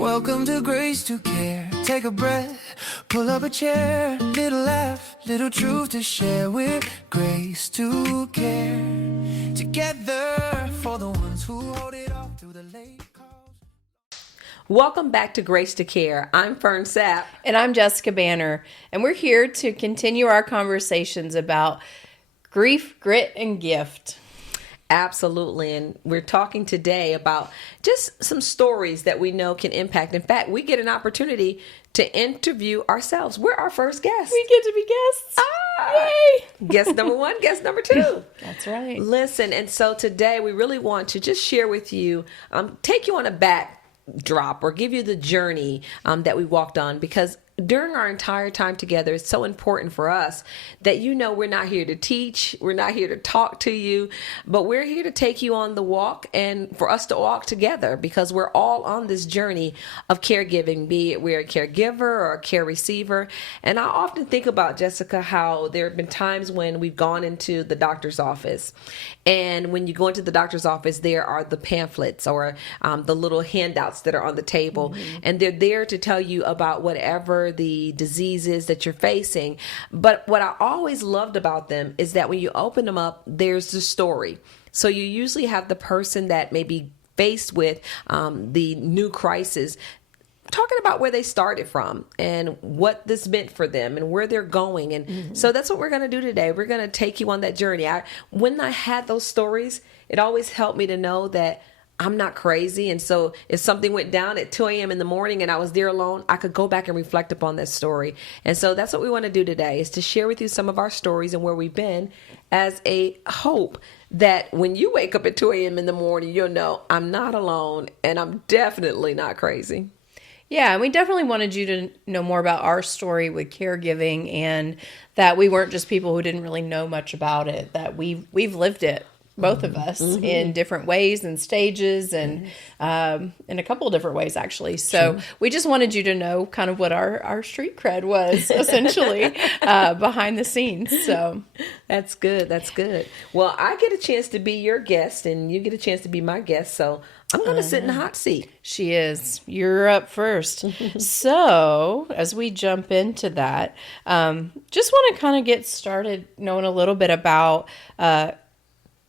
Welcome to Grace to Care. Take a breath, pull up a chair, little laugh, little truth to share with Grace to Care. Together for the ones who hold it off through the late calls. Welcome back to Grace to Care. I'm Fern Sapp. And I'm Jessica Banner. And we're here to continue our conversations about grief, grit, and gift. Absolutely. And we're talking today about just some stories that we know can impact. In fact, we get an opportunity to interview ourselves. We're our first guest. We get to be guests. Yay! Guest number one, guest number two. That's right. Listen, and so today we really want to just share with you, take you on a backdrop or give you the journey that we walked on, because during our entire time together, it's so important for us that we're not here to teach, we're not here to talk to you, but we're here to take you on the walk and for us to walk together, because we're all on this journey of caregiving, be it we're a caregiver or a care receiver. And I often think about, Jessica, how there have been times when we've gone into the doctor's office, and when you go into the doctor's office, there are the pamphlets or the little handouts that are on the table, and they're there to tell you about whatever the diseases that you're facing. But what I always loved about them is that when you open them up, there's the story. So you usually have the person that may be faced with the new crisis talking about where they started from and what this meant for them and where they're going. And so that's what we're going to do today. We're going to take you on that journey. When I had those stories, it always helped me to know that I'm not crazy. And so if something went down at 2 a.m. in the morning and I was there alone, I could go back and reflect upon that story. And so that's what we want to do today, is to share with you some of our stories and where we've been, as a hope that when you wake up at 2 a.m. in the morning, you'll know I'm not alone and I'm definitely not crazy. Yeah, and we definitely wanted you to know more about our story with caregiving, and that we weren't just people who didn't really know much about it, that we've lived it. Both of us in different ways and stages, and in a couple of different ways, actually. So we just wanted you to know kind of what our street cred was, essentially, behind the scenes. So that's good. That's good. Well, I get a chance to be your guest and you get a chance to be my guest. So I'm going to sit in the hot seat. She is. You're up first. So as we jump into that, just want to kind of get started knowing a little bit about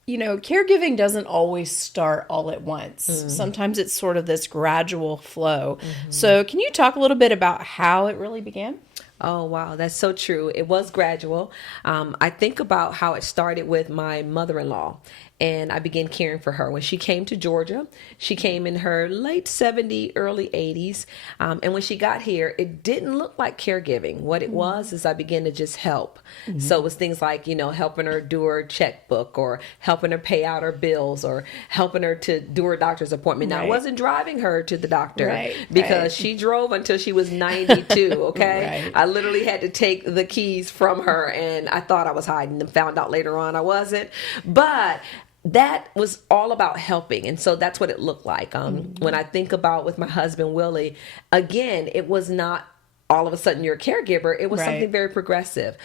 caregiving doesn't always start all at once. Sometimes it's sort of this gradual flow. So can you talk a little bit about how it really began? Oh, wow. That's so true. It was gradual. I think about how it started with my mother-in-law, and I began caring for her. When she came to Georgia, she came in her late 70s, early 80s. And when she got here, it didn't look like caregiving. What it was is I began to just help. So it was things like, helping her do her checkbook, or helping her pay out her bills, or helping her to do her doctor's appointment. Now, I wasn't driving her to the doctor because she drove until she was 92, okay? I literally had to take the keys from her, and I thought I was hiding them. Found out later on I wasn't. But that was all about helping. And so that's what it looked like. When I think about with my husband, Willie, again, it was not all of a sudden you're a caregiver. It was something very progressive.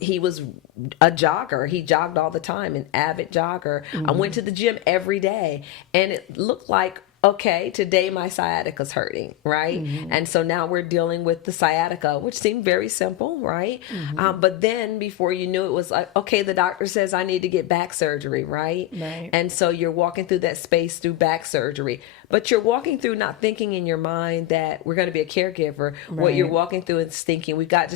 He was a jogger. He jogged all the time, an avid jogger. I went to the gym every day, and it looked like, okay, today my sciatica's hurting, right? And so now we're dealing with the sciatica, which seemed very simple, right? But then before you knew it was like, okay, the doctor says I need to get back surgery, right? And so you're walking through that space through back surgery, but you're walking through not thinking in your mind that we're going to be a caregiver. What you're walking through is thinking, we've got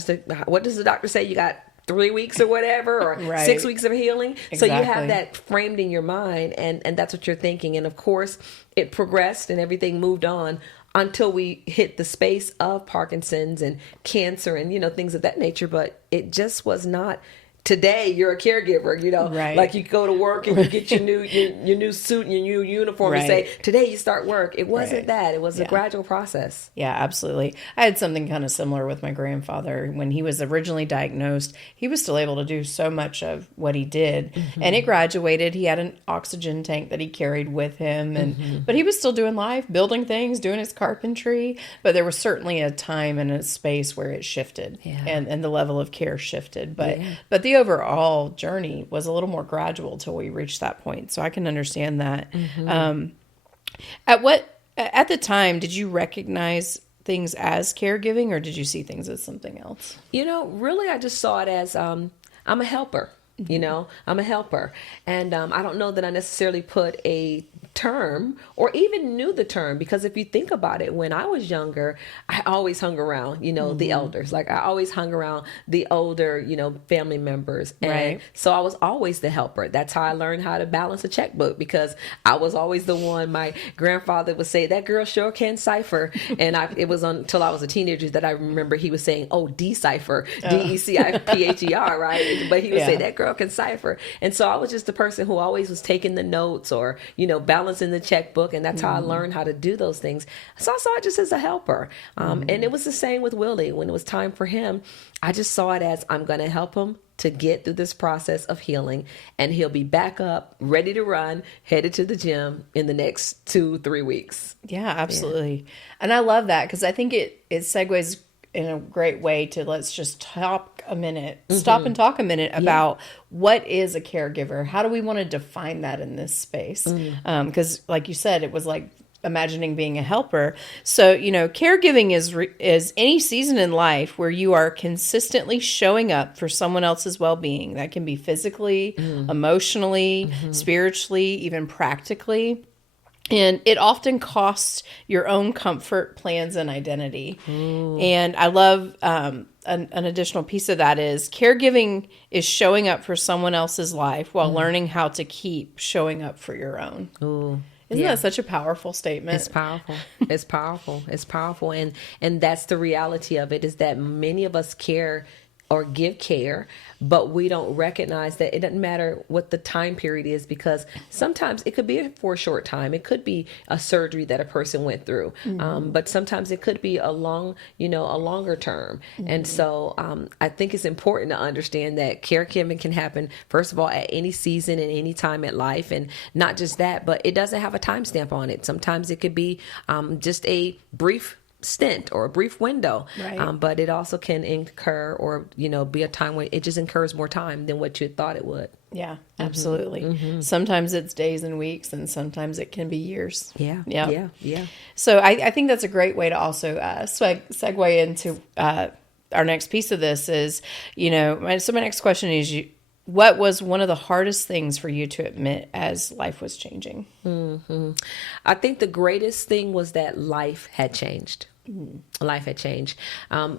what does the doctor say? You got 3 weeks or whatever, or 6 weeks of healing. So you have that framed in your mind, and that's what you're thinking. And of course, it progressed and everything moved on until we hit the space of Parkinson's and cancer and, things of that nature. But it just was not. Today you're a caregiver, like you go to work and you get your new suit and your new uniform and say, today you start work. It wasn't that. It was a gradual process. Yeah, absolutely. I had something kind of similar with my grandfather. When he was originally diagnosed, he was still able to do so much of what he did. And it graduated. He had an oxygen tank that he carried with him. But he was still doing life, building things, doing his carpentry. But there was certainly a time and a space where it shifted and the level of care shifted. But the overall journey was a little more gradual till we reached that point. So I can understand that. At what At the time, did you recognize things as caregiving, or did you see things as something else? Really, I just saw it as I'm a helper. I'm a helper. And I don't know that I necessarily put a term or even knew the term, because if you think about it, when I was younger, I always hung around, the elders. Like I always hung around the older, family members. And Right. so I was always the helper. That's how I learned how to balance a checkbook, because I was always the one. My grandfather would say, that girl sure can cipher. And it was until I was a teenager that I remember he was saying, oh, decipher, DECIPHER, right? But he would say, that girl can cipher. And so I was just the person who always was taking the notes or, balancing the checkbook. And that's how I learned how to do those things. So I saw it just as a helper. And it was the same with Willie. When it was time for him, I just saw it as I'm going to help him to get through this process of healing, and he'll be back up, ready to run, headed to the gym in the next 2-3 weeks. Yeah, absolutely. Yeah. And I love that, because I think it segues in a great way to let's just talk a minute, stop and talk a minute about what is a caregiver? How do we want to define that in this space? Because like you said, it was like imagining being a helper. So, caregiving is any season in life where you are consistently showing up for someone else's well-being. That can be physically, emotionally, spiritually, even practically. And it often costs your own comfort, plans, and identity. And I love an additional piece of that is caregiving is showing up for someone else's life while learning how to keep showing up for your own. Isn't that such a powerful statement? It's powerful. It's powerful. It's powerful. And that's the reality of it, is that many of us care or give care, but we don't recognize that it doesn't matter what the time period is, because sometimes it could be for a short time. It could be a surgery that a person went through, but sometimes it could be a longer term. And so I think it's important to understand that caregiving can happen, first of all, at any season and any time in life. And not just that, but it doesn't have a timestamp on it. Sometimes it could be just a brief stint or a brief window, but it also can incur or be a time when it just incurs more time than what you thought it would. Yeah, absolutely. Sometimes it's days and weeks, and sometimes it can be years. Yeah. So I think that's a great way to also segue into our next piece of this is, so my next question is, what was one of the hardest things for you to admit as life was changing? I think the greatest thing was that life had changed. Life had changed.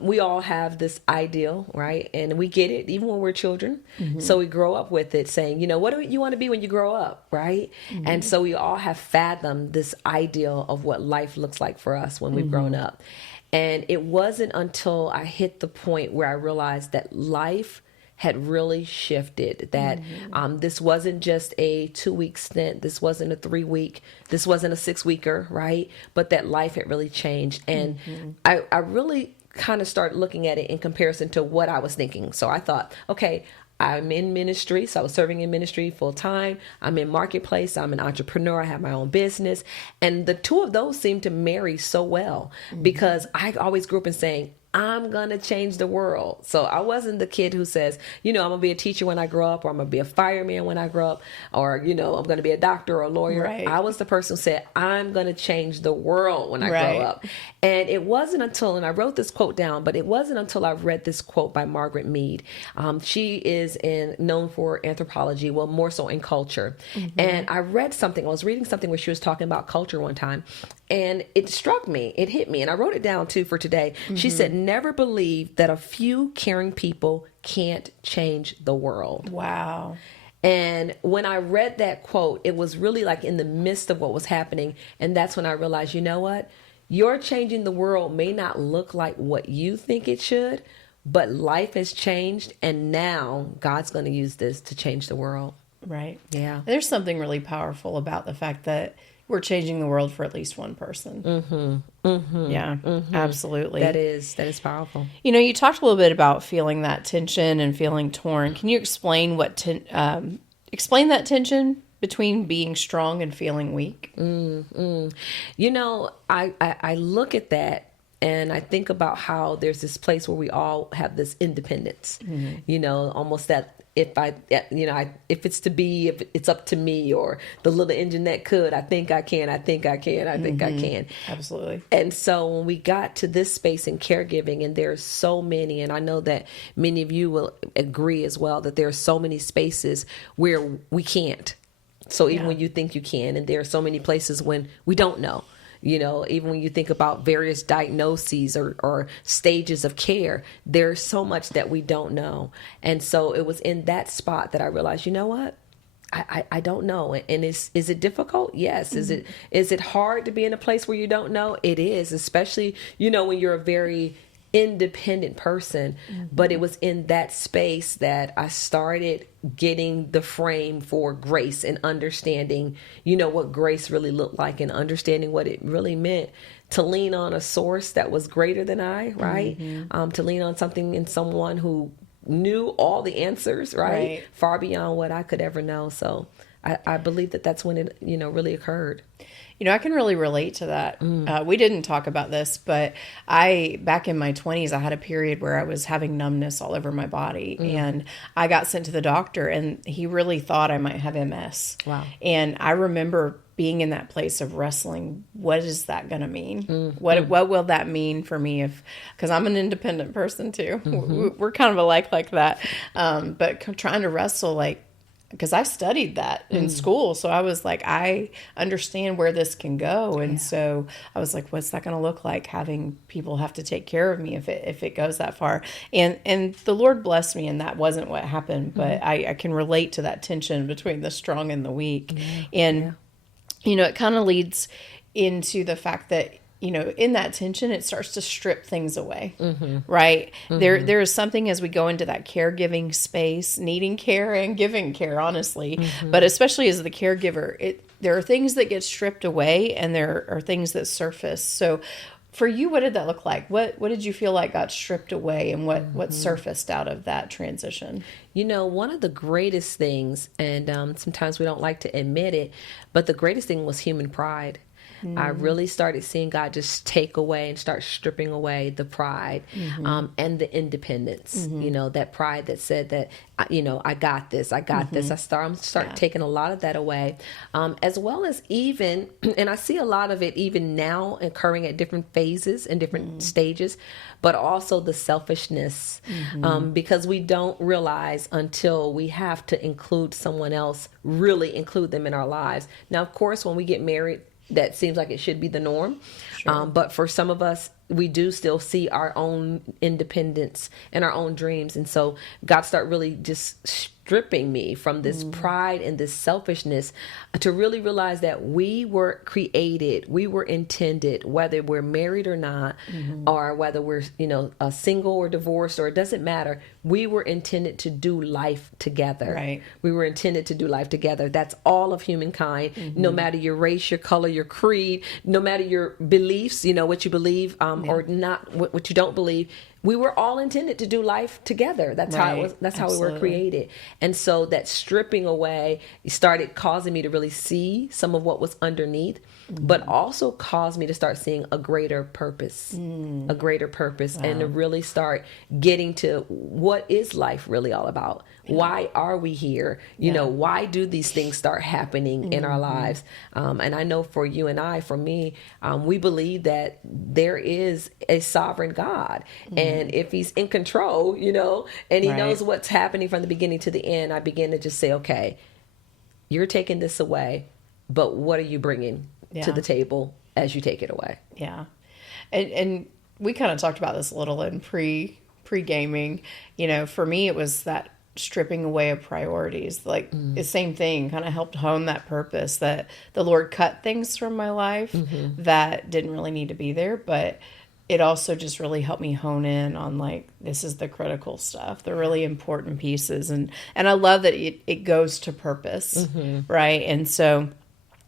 We all have this ideal, right? And we get it even when we're children. So we grow up with it saying, what do you want to be when you grow up, right? And so we all have fathomed this ideal of what life looks like for us when we've grown up. And it wasn't until I hit the point where I realized that life had really shifted, that this wasn't just a 2-week stint. This wasn't a 3-week. This wasn't a 6-weeker, right? But that life had really changed. And I really kind of started looking at it in comparison to what I was thinking. So I thought, okay, I'm in ministry. So I was serving in ministry full time. I'm in marketplace. I'm an entrepreneur. I have my own business. And the two of those seem to marry so well, because I always grew up in saying, I'm going to change the world. So I wasn't the kid who says, I'm going to be a teacher when I grow up, or I'm going to be a fireman when I grow up, or, I'm going to be a doctor or a lawyer. Right. I was the person who said, I'm going to change the world when I grow up. And it wasn't until, and I wrote this quote down, but it wasn't until I read this quote by Margaret Mead. She is known for anthropology, well, more so in culture. And I was reading something where she was talking about culture one time, and it struck me, it hit me, and I wrote it down too for today. She said, never believe that a few caring people can't change the world. Wow. And when I read that quote, it was really like in the midst of what was happening. And that's when I realized, you know what? Your changing the world may not look like what you think it should, but life has changed. And now God's going to use this to change the world. Right. Yeah. There's something really powerful about the fact that we're changing the world for at least one person. Yeah, absolutely. That is powerful. You talked a little bit about feeling that tension and feeling torn. Can you explain explain that tension between being strong and feeling weak? I look at that and I think about how there's this place where we all have this independence, almost that if if it's to be, if it's up to me, or the little engine that could, I think I can, I think I can, I think I can. Absolutely. And so when we got to this space in caregiving, and there's so many, and I know that many of you will agree as well, that there are so many spaces where we can't. So even when you think you can, and there are so many places when we don't know. Even when you think about various diagnoses or stages of care, there's so much that we don't know. And so it was in that spot that I realized, you know what? I don't know. And is it difficult? Yes. Mm-hmm. Is it hard to be in a place where you don't know? It is, especially, when you're a very independent person. Mm-hmm. But it was in that space that I started getting the frame for grace and understanding, what grace really looked like, and understanding what it really meant to lean on a source that was greater than I, right? Mm-hmm. To lean on something and someone who knew all the answers, right? Far beyond what I could ever know. So I believe that that's when it, really occurred. I can really relate to that. We didn't talk about this, but back in my 20s, I had a period where I was having numbness all over my body, and I got sent to the doctor, and he really thought I might have MS. Wow. And I remember being in that place of wrestling. What is that going to mean? What will that mean for me? Because I'm an independent person too. We're kind of alike like that. But trying to wrestle, because I studied that in school. So I was like, I understand where this can go. And so I was like, what's that going to look like, having people have to take care of me if it goes that far? And the Lord blessed me, and that wasn't what happened. But I can relate to that tension between the strong and the weak. And, it kind of leads into the fact that, in that tension, it starts to strip things away, right? There is something as we go into that caregiving space, needing care and giving care, honestly, but especially as the caregiver, there are things that get stripped away, and there are things that surface. So for you, what did that look like? What did you feel like got stripped away, and what surfaced out of that transition? One of the greatest things, and sometimes we don't like to admit it, but the greatest thing was human pride. I really started seeing God just take away and start stripping away the pride and the independence, that pride that said that, I got this, I got this. I'm start taking a lot of that away, as well as even, and I see a lot of it even now occurring at different phases and different stages, but also the selfishness, because we don't realize until we have to include someone else, really include them in our lives. Now, of course, when we get married, that seems like it should be the norm. Sure. But for some of us, we do still see our own independence and our own dreams. And so God started really just stripping me from this pride and this selfishness to really realize that we were created, we were intended, whether we're married or not, or whether we're, single or divorced, or it doesn't matter. We were intended to do life together. Right. We were intended to do life together. That's all of humankind, no matter your race, your color, your creed, no matter your beliefs, what you believe, or not, what you don't believe. We were all intended to do life together. That's how it was. That's how we were created. And so that stripping away started causing me to really see some of what was underneath, but also caused me to start seeing a greater purpose, and to really start getting to what is life really all about. Why are we here? Why do these things start happening in our lives? And I know for you and I, for me, we believe that there is a sovereign God. And if he's in control, and he knows what's happening from the beginning to the end, I begin to just say, okay, you're taking this away, but what are you bringing to the table as you take it away? Yeah. And we kind of talked about this a little in pre-gaming. For me, it was that stripping away of priorities, the same thing, kind of helped hone that purpose, that the Lord cut things from my life that didn't really need to be there, but it also just really helped me hone in on this is the critical stuff, the really important pieces. And I love that it goes to purpose, right? And so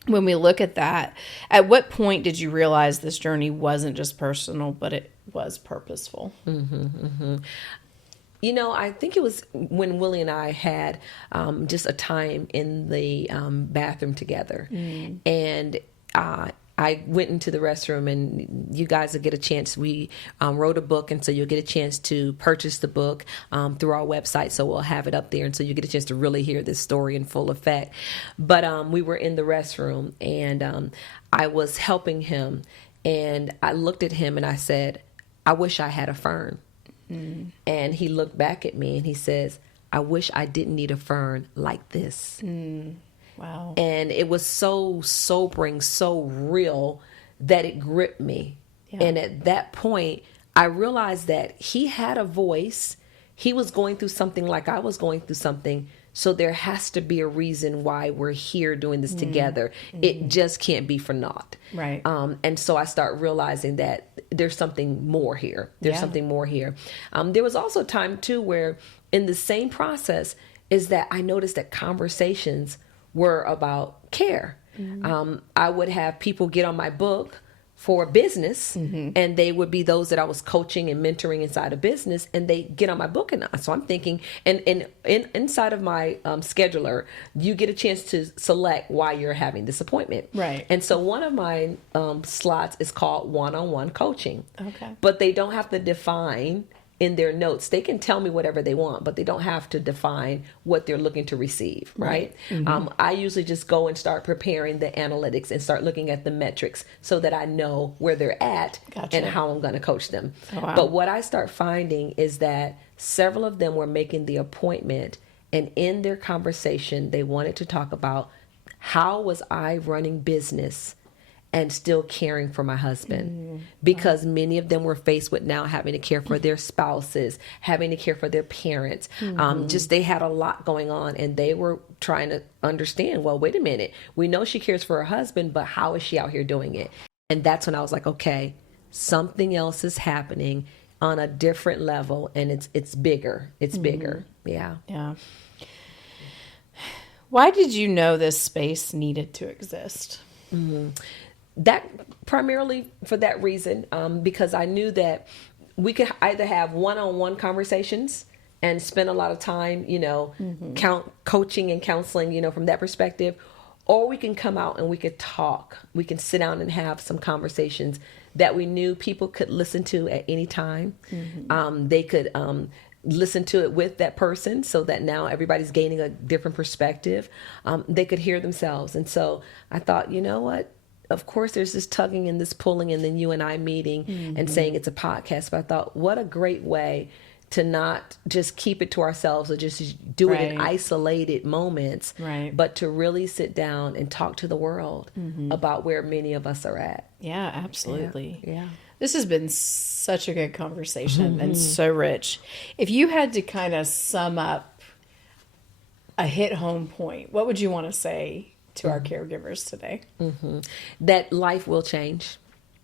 when we look at that, at what point did you realize this journey wasn't just personal, but it was purposeful? I think it was when Willie and I had just a time in the bathroom together. And I went into the restroom, and you guys will get a chance. We wrote a book, and so you'll get a chance to purchase the book through our website. So we'll have it up there, and so you get a chance to really hear this story in full effect. But we were in the restroom, and I was helping him, and I looked at him, and I said, "I wish I had a fern." And he looked back at me, and he says, "I wish I didn't need a fern like this." Wow. And it was so sobering, so real that it gripped me. Yeah. And at that point, I realized that he had a voice. He was going through something like I was going through something. So there has to be a reason why we're here doing this together. It just can't be for naught. Right. And so I start realizing that there's something more here. There's Yeah. something more here. There was also a time too where in the same process is that I noticed that conversations were about care. I would have people get on my book for business, and they would be those that I was coaching and mentoring inside a business, and they get on my book. And so I'm thinking, and inside of my scheduler, you get a chance to select why you're having this appointment. Right. And so one of my slots is called one-on-one coaching. Okay. But they don't have to define in their notes. They can tell me whatever they want, but they don't have to define what they're looking to receive, right? I usually just go and start preparing the analytics and start looking at the metrics so that I know where they're at Gotcha. and how I'm going to coach them. Oh, wow. But what I start finding is that several of them were making the appointment, and in their conversation, they wanted to talk about how was I running business and still caring for my husband, because many of them were faced with now having to care for their spouses, having to care for their parents. Just they had a lot going on, and they were trying to understand, well, wait a minute, we know she cares for her husband, but how is she out here doing it? And that's when I was like, okay, something else is happening on a different level, and it's bigger. It's bigger. Yeah. Yeah. Why did you know this space needed to exist? That primarily for that reason, because I knew that we could either have one-on-one conversations and spend a lot of time, coaching and counseling, from that perspective, or we can come out and we could talk. We can sit down and have some conversations that we knew people could listen to at any time. They could listen to it with that person, so that now everybody's gaining a different perspective. They could hear themselves. And so I thought, you know what? Of course, there's this tugging and this pulling, and then you and I meeting and saying it's a podcast. But I thought, what a great way to not just keep it to ourselves or just do it in isolated moments, but to really sit down and talk to the world about where many of us are at. Yeah, absolutely. Yeah. This has been such a good conversation and so rich. If you had to kind of sum up a hit home point, what would you want to say to our caregivers today? That life will change.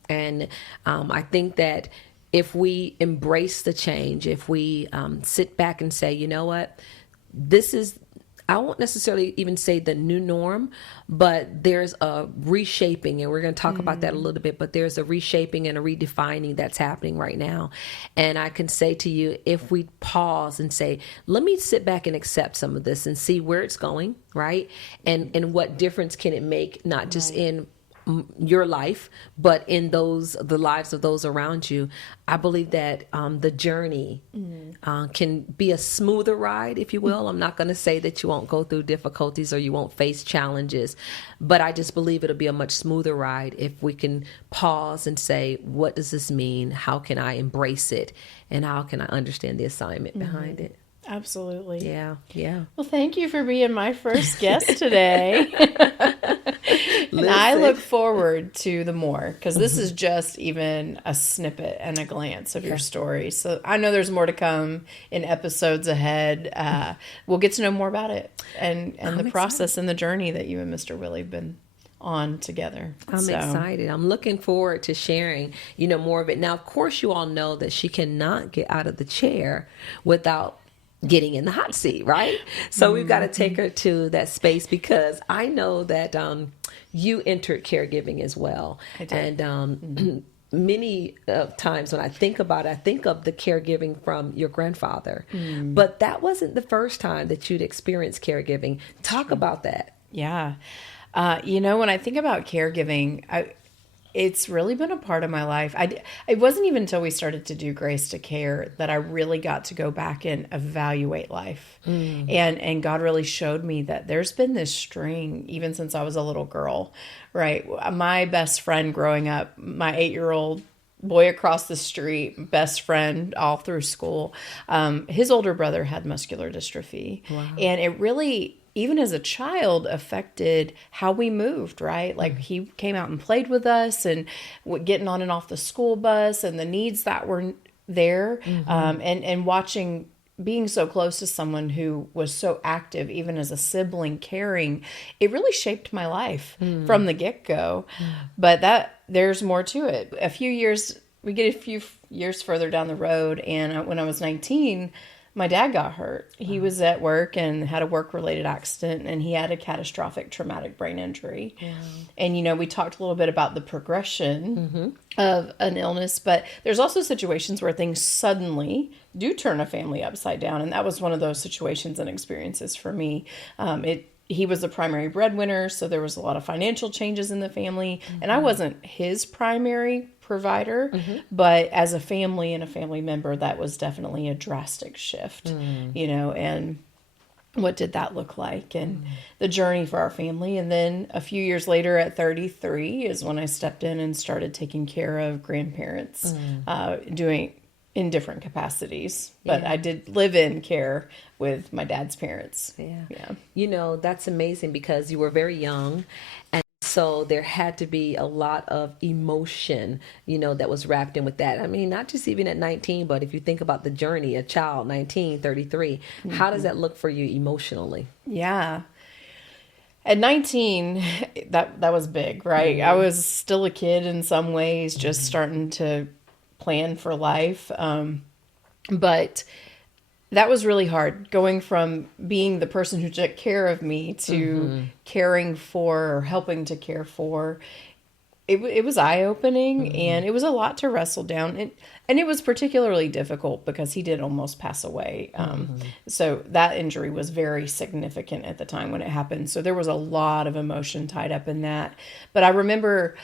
And I think that if we embrace the change, if we sit back and say, you know what, this is, I won't necessarily even say the new norm, but there's a reshaping, and we're going to talk about that a little bit, but there's a reshaping and a redefining that's happening right now. And I can say to you, if we pause and say, let me sit back and accept some of this and see where it's going, right? And what difference can it make, not just in your life, but in the lives of those around you. I believe that the journey can be a smoother ride, if you will. I'm not going to say that you won't go through difficulties or you won't face challenges, but I just believe it'll be a much smoother ride if we can pause and say, what does this mean? How can I embrace it? And how can I understand the assignment behind it? Absolutely. Yeah. Well, thank you for being my first guest today. And I look forward to the more, because this is just even a snippet and a glance of your story. So I know there's more to come in episodes ahead. We'll get to know more about it and the process and the journey that you and Mr. Willie have been on together. I'm excited. I'm looking forward to sharing, more of it. Now, of course, you all know that she cannot get out of the chair without getting in the hot seat, right? So we've got to take her to that space, because I know that you entered caregiving as well. I did. And many times when I think about it, I think of the caregiving from your grandfather. But that wasn't the first time that you'd experienced caregiving. Talk about that. Yeah. When I think about caregiving, It's really been a part of my life. It wasn't even until we started to do Grace to Care that I really got to go back and evaluate life. And God really showed me that there's been this string even since I was a little girl, right? My best friend growing up, my 8-year-old boy across the street, best friend all through school, his older brother had muscular dystrophy. Wow. And it really, even as a child, affected how we moved, right? Like he came out and played with us and getting on and off the school bus and the needs that were there, and watching, being so close to someone who was so active, even as a sibling caring, it really shaped my life from the get-go. But there's more to it. We get a few years further down the road, and when I was 19, my dad got hurt. He was at work and had a work-related accident, and he had a catastrophic traumatic brain injury. Yeah. And, we talked a little bit about the progression of an illness, but there's also situations where things suddenly do turn a family upside down. And that was one of those situations and experiences for me. He was the primary breadwinner, so there was a lot of financial changes in the family. And I wasn't his primary provider, but as a family and a family member, that was definitely a drastic shift, and what did that look like and the journey for our family. And then a few years later at 33 is when I stepped in and started taking care of grandparents, doing in different capacities, but I did live in care with my dad's parents. Yeah. That's amazing because you were very young, and so there had to be a lot of emotion, that was wrapped in with that. I mean, not just even at 19, but if you think about the journey, a child, 19, 33, how does that look for you emotionally? Yeah. At 19, that was big, right? I was still a kid in some ways, just starting to plan for life. But that was really hard, going from being the person who took care of me to caring for or helping to care for. It was eye-opening, and it was a lot to wrestle down. And it was particularly difficult because he did almost pass away. So that injury was very significant at the time when it happened. So there was a lot of emotion tied up in that. But I remember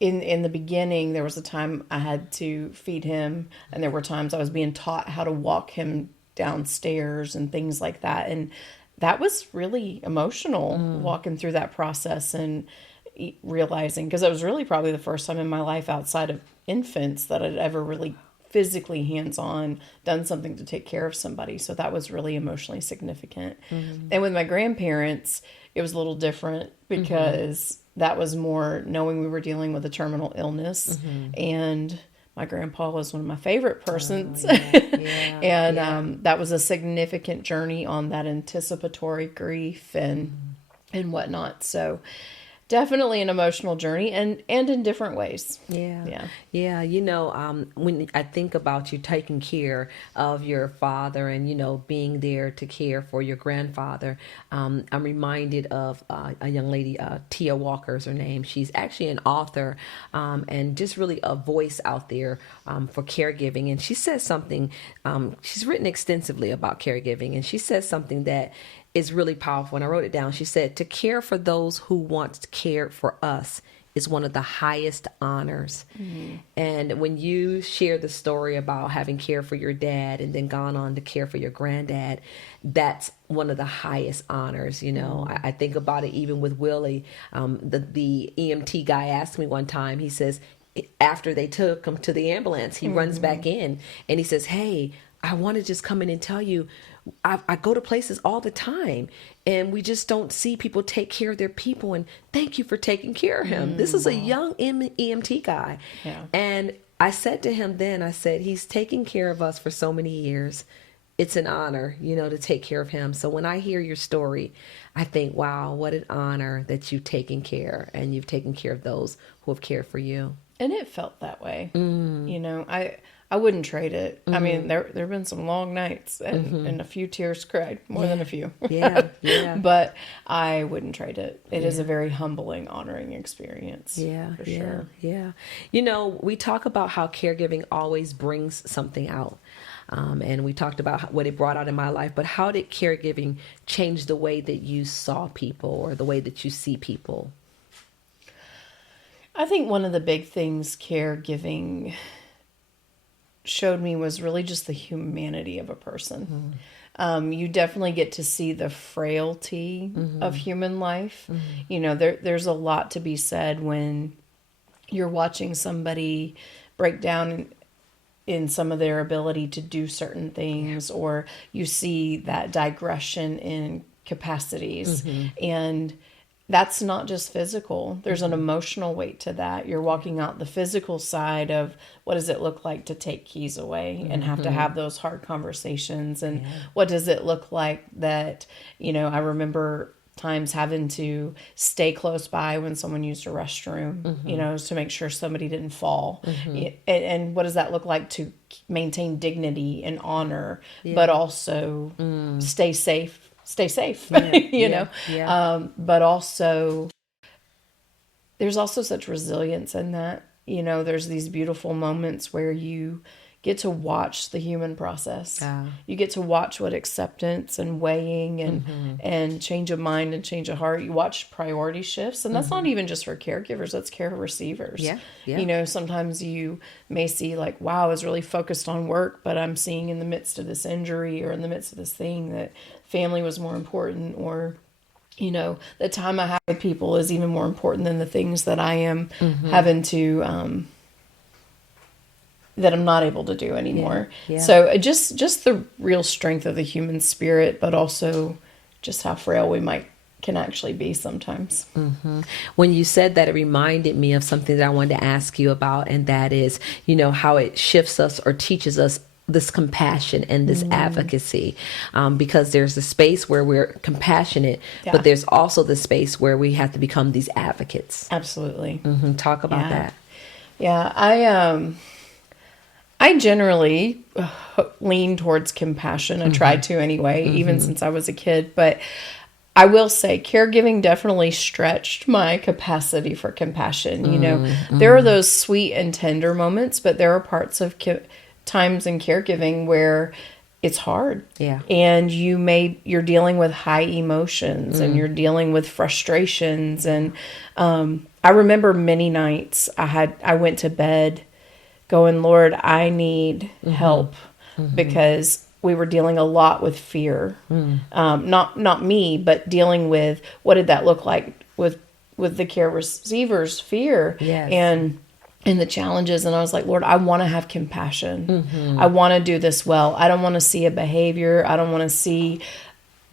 in the beginning, there was a time I had to feed him, and there were times I was being taught how to walk him downstairs and things like that. And that was really emotional, walking through that process and realizing, because it was really probably the first time in my life outside of infants that I'd ever really physically hands-on done something to take care of somebody. So that was really emotionally significant. And with my grandparents, it was a little different because that was more knowing we were dealing with a terminal illness. And my grandpa was one of my favorite persons. And that was a significant journey on that anticipatory grief and whatnot. So definitely an emotional journey, and in different ways. Yeah. When I think about you taking care of your father and, being there to care for your grandfather, I'm reminded of a young lady, Tia Walker is her name. She's actually an author and just really a voice out there for caregiving. And she says something, she's written extensively about caregiving, and she says something that is really powerful. And I wrote it down. She said, to care for those who once cared for us is one of the highest honors. And when you share the story about having cared for your dad and then gone on to care for your granddad, that's one of the highest honors. I think about it even with Willie. The EMT guy asked me one time, he says, after they took him to the ambulance, he runs back in and he says, hey, I want to just come in and tell you, I go to places all the time and we just don't see people take care of their people. And thank you for taking care of him. This is a young EMT guy. Yeah. And I said to him then, I said, he's taken care of us for so many years. It's an honor, to take care of him. So when I hear your story, I think, wow, what an honor that you've taken care and you've taken care of those who have cared for you. And it felt that way. I wouldn't trade it. I mean, there have been some long nights and a few tears cried, more than a few. But I wouldn't trade it. It is a very humbling, honoring experience. For sure. We talk about how caregiving always brings something out. And we talked about what it brought out in my life, but how did caregiving change the way that you saw people or the way that you see people? I think one of the big things caregiving showed me was really just the humanity of a person. You definitely get to see the frailty of human life. You know, there's a lot to be said when you're watching somebody break down in some of their ability to do certain things, or you see that digression in capacities. And that's not just physical. There's an emotional weight to that. You're walking out the physical side of what does it look like to take keys away and have to have those hard conversations, and what does it look like that, you know, I remember times having to stay close by when someone used a restroom, you know, to make sure somebody didn't fall. And what does that look like to maintain dignity and honor, but also stay safe, you know? But also, there's also such resilience in that. You know, there's these beautiful moments where you get to watch the human process. You get to watch what acceptance and weighing and change of mind and change of heart. You watch priority shifts, and that's not even just for caregivers, that's care receivers. You know, sometimes you may see like, wow, I was really focused on work, but I'm seeing in the midst of this injury or in the midst of this thing that family was more important, or, you know, the time I have with people is even more important than the things that I am having to, that I'm not able to do anymore. So just the real strength of the human spirit, but also just how frail we can actually be sometimes. When you said that, it reminded me of something that I wanted to ask you about, and that is, you know, how it shifts us or teaches us this compassion and this advocacy, because there's a space where we're compassionate, but there's also the space where we have to become these advocates. Absolutely. Talk about that. I generally lean towards compassion. I try to anyway, even since I was a kid. But I will say caregiving definitely stretched my capacity for compassion. You know, there are those sweet and tender moments, but there are parts of times in caregiving where it's hard. And you're dealing with high emotions and you're dealing with frustrations. And I remember many nights I went to bed going, Lord, I need help, because we were dealing a lot with fear. Not me, but dealing with what did that look like with the care receiver's fear and the challenges. And I was like, Lord, I want to have compassion. I want to do this well. I don't want to see a behavior. I don't want to see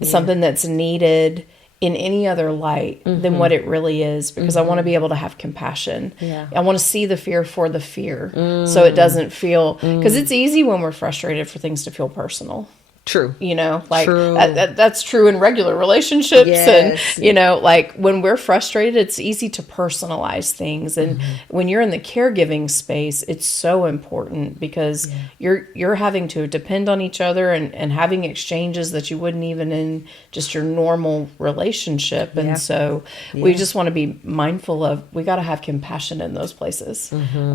something that's needed in any other light than what it really is, because I want to be able to have compassion. I want to see the fear for the fear, so it doesn't feel, because it's easy when we're frustrated for things to feel personal. True. You know, like that's true in regular relationships. And, you know, like when we're frustrated, it's easy to personalize things. And when you're in the caregiving space, it's so important, because you're having to depend on each other and having exchanges that you wouldn't even in just your normal relationship. And so we just want to be mindful of, we got to have compassion in those places,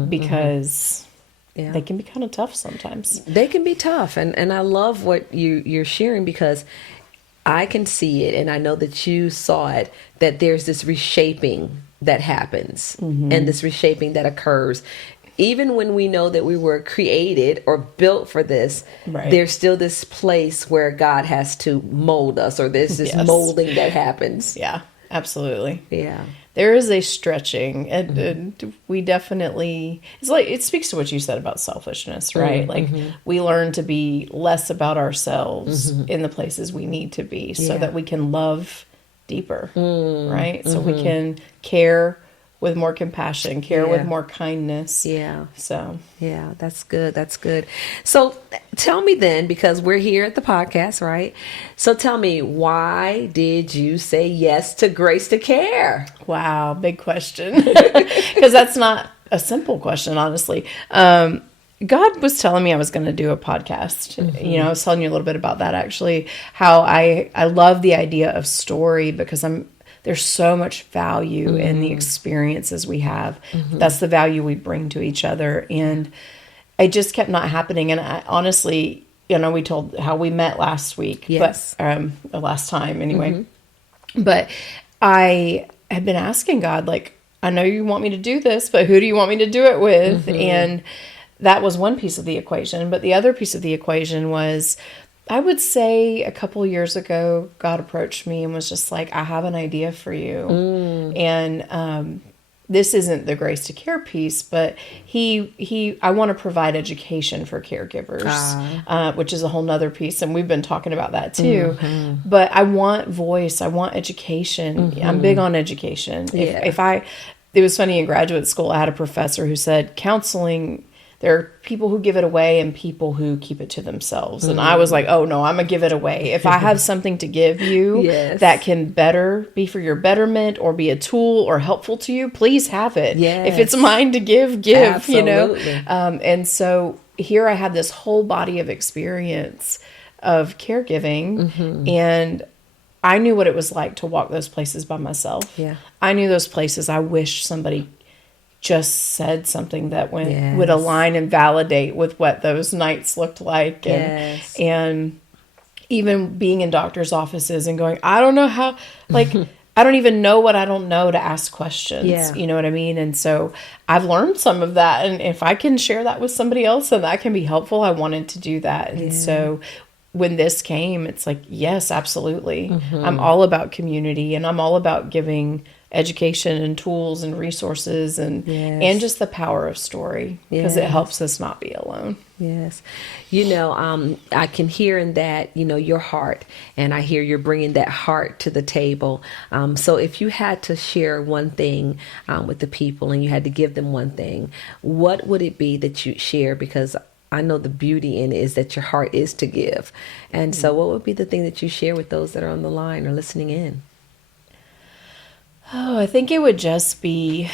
because they can be kind of tough sometimes. They can be tough. And I love what you're sharing, because I can see it, and I know that you saw it, that there's this reshaping that happens and this reshaping that occurs. Even when we know that we were created or built for this, there's still this place where God has to mold us, or there's this molding that happens. Yeah, absolutely. Yeah. There is a stretching, and we definitely, it's like, it speaks to what you said about selfishness, right? Like we learn to be less about ourselves in the places we need to be, so that we can love deeper, right? So we can care with more compassion, care with more kindness. So that's good. That's good. So tell me then, because we're here at the podcast, right? So tell me, why did you say yes to Grace to Care? Wow, big question. Because that's not a simple question, honestly. God was telling me I was going to do a podcast. You know, I was telling you a little bit about that, actually, how I love the idea of story, because there's so much value in the experiences we have. That's the value we bring to each other. And it just kept not happening. And I honestly, you know, we told how we met last week, but last time anyway. But I had been asking God, like, I know you want me to do this, but who do you want me to do it with? And that was one piece of the equation. But the other piece of the equation was, I would say a couple years ago, God approached me and was just like, I have an idea for you. And this isn't the Grace to Care piece, but I want to provide education for caregivers, which is a whole nother piece. And we've been talking about that too. But I want voice. I want education. I'm big on education. It was funny in graduate school, I had a professor who said counseling, there are people who give it away and people who keep it to themselves. And I was like, oh no, I'm going to give it away. If I have something to give you that can better be for your betterment or be a tool or helpful to you, please have it. If it's mine to give, Absolutely. And so here I had this whole body of experience of caregiving, and I knew what it was like to walk those places by myself. I knew those places I wish somebody just said something that would align and validate with what those nights looked like. And even being in doctor's offices and going, I don't know how, like, I don't even know what I don't know to ask questions. You know what I mean? And so I've learned some of that. And if I can share that with somebody else and that can be helpful, I wanted to do that. And so when this came, it's like, yes, absolutely. I'm all about community, and I'm all about giving education and tools and resources and just the power of story, because it helps us not be alone. I can hear in that, your heart, and I hear you're bringing that heart to the table. So if you had to share one thing with the people and you had to give them one thing, what would it be that you'd share? Because I know the beauty in it is that your heart is to give. And so what would be the thing that you share with those that are on the line or listening in? Oh, I think it would just be,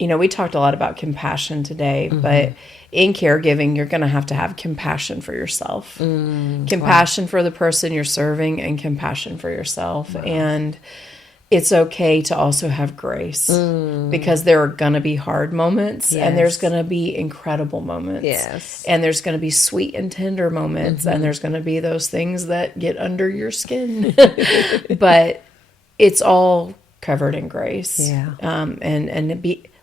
we talked a lot about compassion today, but in caregiving, you're going to have compassion for yourself, compassion for the person you're serving, and compassion for yourself. And it's okay to also have grace, because there are going to be hard moments, and there's going to be incredible moments, and there's going to be sweet and tender moments, and there's going to be those things that get under your skin, but it's all covered in grace.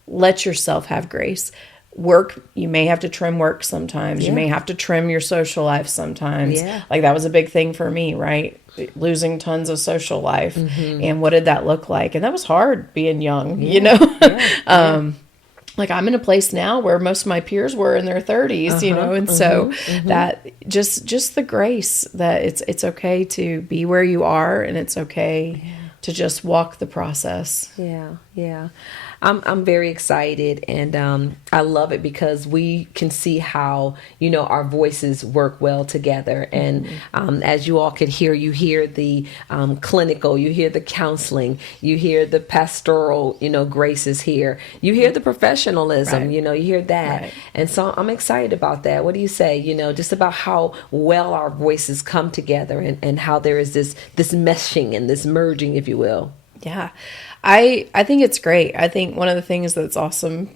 Let yourself have grace. Work, you may have to trim work sometimes. You may have to trim your social life sometimes. Like that was a big thing for me, right? Losing tons of social life. And what did that look like? And that was hard being young, like I'm in a place now where most of my peers were in their 30s, and so that just the grace that it's okay to be where you are, and it's okay to just walk the process. I'm very excited, and I love it because we can see how our voices work well together. And as you all could hear, you hear the clinical, you hear the counseling, you hear the pastoral, graces here, you hear the professionalism, you hear that, and so I'm excited about that. What do you say? Just about how well our voices come together, and how there is this meshing and this merging, if you will. I think it's great. I think one of the things that's awesome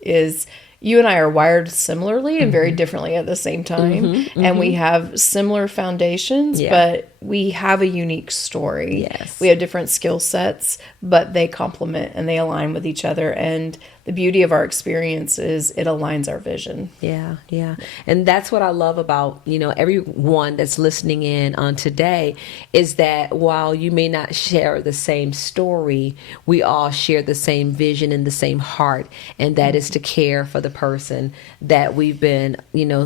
is you and I are wired similarly and very differently at the same time. And we have similar foundations, but we have a unique story. We have different skill sets, but they complement and they align with each other. And the beauty of our experience is it aligns our vision. And that's what I love about, everyone that's listening in on today, is that while you may not share the same story, we all share the same vision and the same heart. And that is to care for the person that we've been,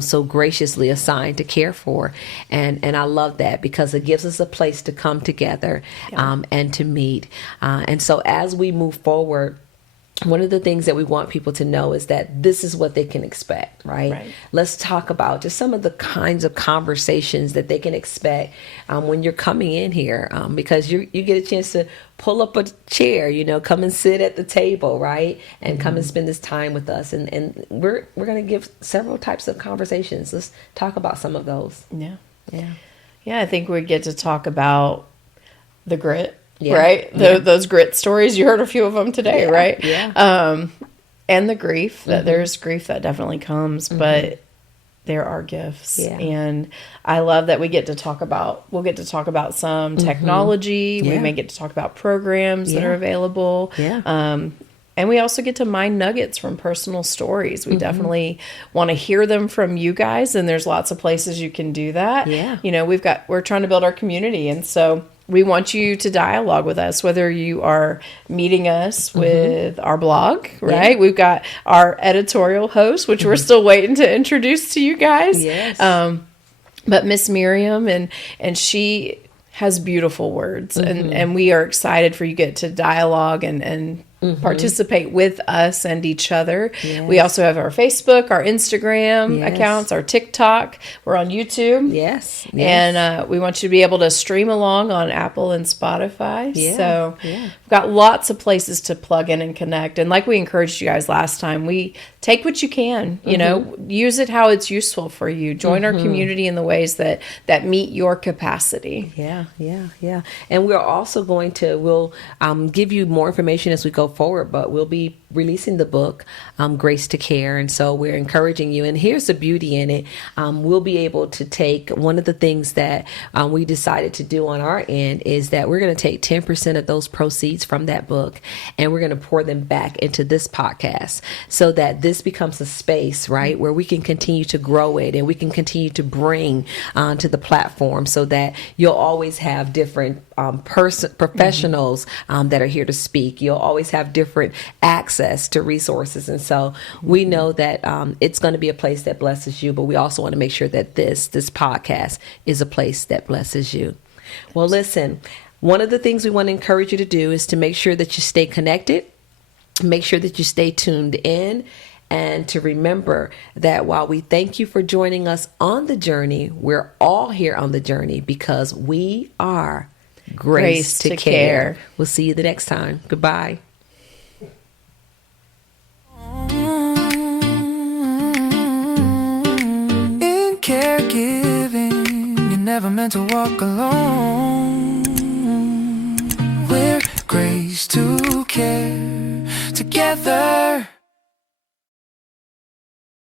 so graciously assigned to care for. And I love that, because it gives us a place to come together and to meet. And so as we move forward, one of the things that we want people to know is that this is what they can expect, right? Let's talk about just some of the kinds of conversations that they can expect when you're coming in here, because you get a chance to pull up a chair, come and sit at the table, right? And come and spend this time with us. And we're going to give several types of conversations. Let's talk about some of those. I think we get to talk about the grit. Right? Those grit stories, you heard a few of them today, right? And the grief, that there's grief that definitely comes, but they're our gifts. Yeah. And I love that we'll get to talk about some technology. We Yeah. may get to talk about programs that Yeah. are available. Yeah. And we also get to mine nuggets from personal stories. We definitely want to hear them from you guys, and there's lots of places you can do that. Yeah. You know, we're trying to build our community, and so we want you to dialogue with us, whether you are meeting us with our blog, right? Yeah. We've got our editorial host, which we're still waiting to introduce to you guys. Yes. But Miss Miriam, and she has beautiful words, and we are excited for you get to dialogue and participate with us and each other. Yes. We also have our Facebook, our Instagram Yes. accounts, our TikTok. We're on YouTube. Yes. And we want you to be able to stream along on Apple and Spotify. Yeah, So yeah. we've got lots of places to plug in and connect. And like we encouraged you guys last time, we take what you can, you know, use it how it's useful for you. Join our community in the ways that meet your capacity. Yeah, yeah, yeah. And we're also we'll give you more information as we go forward, but we'll be releasing the book, Grace to Care. And so we're encouraging you. And here's the beauty in it. We'll be able to take one of the things that we decided to do on our end is that we're going to take 10% of those proceeds from that book and we're going to pour them back into this podcast so that this becomes a space, right, where we can continue to grow it and we can continue to bring to the platform so that you'll always have different professionals that are here to speak. You'll always have different access to resources. And so we know that it's going to be a place that blesses you, but we also want to make sure that this podcast is a place that blesses you. Well, listen, one of the things we want to encourage you to do is to make sure that you stay connected, make sure that you stay tuned in, and to remember that while we thank you for joining us on the journey, we're all here on the journey because we are Grace to Care. We'll see you the next time. Goodbye. In caregiving, you're never meant to walk alone. We're Grace to Care together.